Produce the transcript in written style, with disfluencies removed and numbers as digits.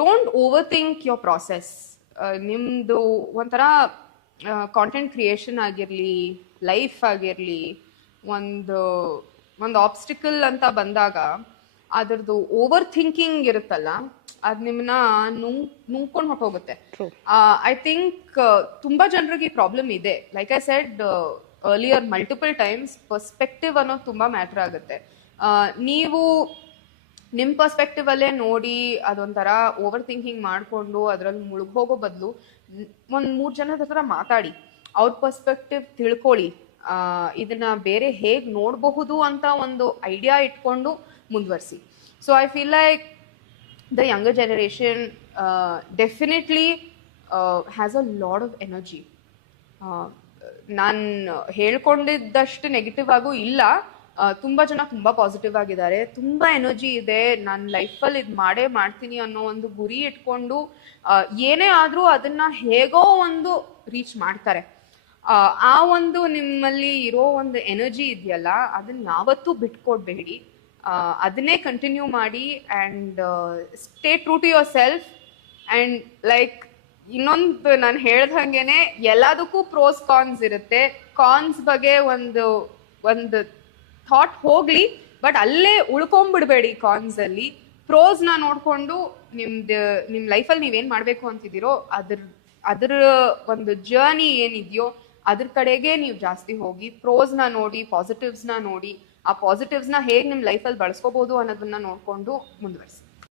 Don't over think your process. ನಿಮ್ದು ಒಂಥರ content creation ಆಗಿರಲಿ, ಲೈಫ್ ಆಗಿರಲಿ, ಒಂದು ಒಂದು ಆಬ್ಸ್ಟಿಕಲ್ ಅಂತ ಬಂದಾಗ ಅದ್ರದ್ದು ಓವರ್ ಥಿಂಕಿಂಗ್ ಇರುತ್ತಲ್ಲ, ಅದ್ ನಿಮ್ಮನ್ನ ನುಂಗ್ಕೊಂಡು ಹೊಟ್ಟೋಗುತ್ತೆ. ಐ ಥಿಂಕ್ ತುಂಬಾ ಜನರಿಗೆ ಈ ಪ್ರಾಬ್ಲಮ್ ಇದೆ. Like I said earlier multiple times, perspective ಅನ್ನೋದು ತುಂಬಾ ಮ್ಯಾಟರ್ ಆಗುತ್ತೆ. ನೀವು ನಿಮ್ ಪರ್ಸ್ಪೆಕ್ಟಿವ್ ಅಲ್ಲೇ ನೋಡಿ ಅದೊಂಥರ ಓವರ್ ಥಿಂಕಿಂಗ್ ಮಾಡ್ಕೊಂಡು ಅದ್ರಲ್ಲಿ ಮುಳುಗೋಗೋ ಬದಲು ಒಂದ್ 3 ಜನದ ಹತ್ರ ಮಾತಾಡಿ, ಅವ್ರ ಪರ್ಸ್ಪೆಕ್ಟಿವ್ ತಿಳ್ಕೊಳ್ಳಿ, ಇದನ್ನ ಬೇರೆ ಹೇಗ್ ನೋಡಬಹುದು ಅಂತ ಒಂದು ಐಡಿಯಾ ಇಟ್ಕೊಂಡು ಮುಂದುವರಿಸಿ. So I feel like the younger generation definitely has a lot of energy. ನಾನು ಹೇಳ್ಕೊಂಡಿದ್ದಷ್ಟು ನೆಗೆಟಿವ್ ಆಗೂ ಇಲ್ಲ. ತುಂಬಾ ಜನ ತುಂಬಾ ಪಾಸಿಟಿವ್ ಆಗಿದ್ದಾರೆ, ತುಂಬಾ ಎನರ್ಜಿ ಇದೆ, ನನ್ನ ಲೈಫಲ್ಲಿ ಇದು ಮಾಡೇ ಮಾಡ್ತೀನಿ ಅನ್ನೋ ಒಂದು ಗುರಿ ಇಟ್ಕೊಂಡು ಏನೇ ಆದ್ರೂ ಅದನ್ನ ಹೇಗೋ ಒಂದು ರೀಚ್ ಮಾಡ್ತಾರೆ. ಆ ಒಂದು ನಿಮ್ಮಲ್ಲಿ ಇರೋ ಒಂದು ಎನರ್ಜಿ ಇದೆಯಲ್ಲ, ಅದನ್ನ ಯಾವತ್ತೂ ಬಿಟ್ಕೊಡ್ಬೇಡಿ. ಅದನ್ನೇ ಕಂಟಿನ್ಯೂ ಮಾಡಿ and stay true to yourself. And like ಇನ್ನೊಂದು ನಾನು ಹೇಳ್ದಂಗೆನೆ, ಎಲ್ಲದಕ್ಕೂ ಪ್ರೋಸ್ ಕಾನ್ಸ್ ಇರುತ್ತೆ. ಕಾನ್ಸ್ ಬಗ್ಗೆ ಒಂದು ಥಾಟ್ ಹೋಗ್ಲಿ, ಬಟ್ ಅಲ್ಲೇ ಉಳ್ಕೊಂಡ್ಬಿಡ್ಬೇಡಿ ಕಾನ್ಸ್ ಅಲ್ಲಿ. ಪ್ರೋಸ್ನ ನೋಡ್ಕೊಂಡು ನಿಮ್ ಲೈಫಲ್ಲಿ ನೀವೇನ್ ಮಾಡ್ಬೇಕು ಅಂತಿದ್ದೀರೋ ಅದ್ರ ಒಂದು ಜರ್ನಿ ಏನಿದೆಯೋ ಅದ್ರ ಕಡೆಗೆ ನೀವು ಜಾಸ್ತಿ ಹೋಗಿ, ಪ್ರೋಸ್ನ ನೋಡಿ, ಪಾಸಿಟಿವ್ಸ್ನ ನೋಡಿ, ಆ ಪಾಸಿಟಿವ್ಸ್ನ ಹೇಗೆ ನಿಮ್ ಲೈಫಲ್ಲಿ ಬಳಸ್ಕೋಬಹುದು ಅನ್ನೋದನ್ನ ನೋಡ್ಕೊಂಡು ಮುಂದುವರಿಸಿ.